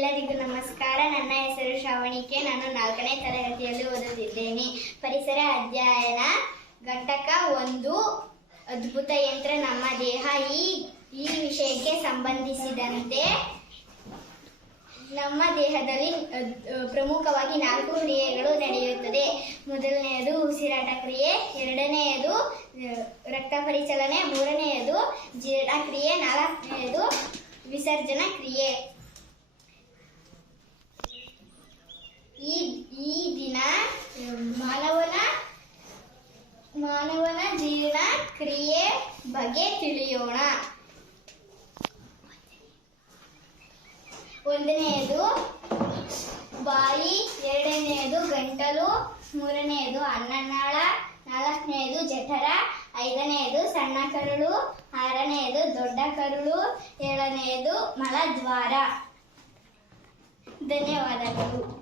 ಎಲ್ಲರಿಗೂ ನಮಸ್ಕಾರ. ನನ್ನ ಹೆಸರು ಶ್ರಾವಣಿಕೆ. ನಾನು ನಾಲ್ಕನೇ ತರಗತಿಯಲ್ಲಿ ಓದುತ್ತಿದ್ದೇನೆ. ಪರಿಸರ ಅಧ್ಯಯನ ಘಟಕ ಒಂದು. ಅದ್ಭುತ ಯಂತ್ರ ನಮ್ಮ ದೇಹ. ಈ ಈ ವಿಷಯಕ್ಕೆ ಸಂಬಂಧಿಸಿದಂತೆ ನಮ್ಮ ದೇಹದಲ್ಲಿ ಪ್ರಮುಖವಾಗಿ ನಾಲ್ಕು ಕ್ರಿಯೆಗಳು ನಡೆಯುತ್ತದೆ. ಮೊದಲನೆಯದು ಉಸಿರಾಟ ಕ್ರಿಯೆ, ಎರಡನೆಯದು ರಕ್ತ ಪರಿಚಲನೆ, ಮೂರನೆಯದು ಜೀರ್ಣಕ್ರಿಯೆ ನಾಲ್ಕನೆಯದು ವಿಸರ್ಜನಾ ಕ್ರಿಯೆ. ಕ್ರಿಯೆ ಬಗ್ಗೆ ತಿಳಿಯೋಣ. ಒಂದನೆಯದು, ಬಾಯಿ, ಎರಡನೆಯದು ಗಂಟಲು, ಮೂರನೆಯದು ಅನ್ನನಾಳ ನಾಲ್ಕನೆಯದು ಜಠರ, ಐದನೆಯದು ಸಣ್ಣ ಕರುಳು, ಆರನೆಯದು ದೊಡ್ಡ ಕರುಳು, ಏಳನೆಯದು ಮಲದ್ವಾರ. ಧನ್ಯವಾದಗಳು.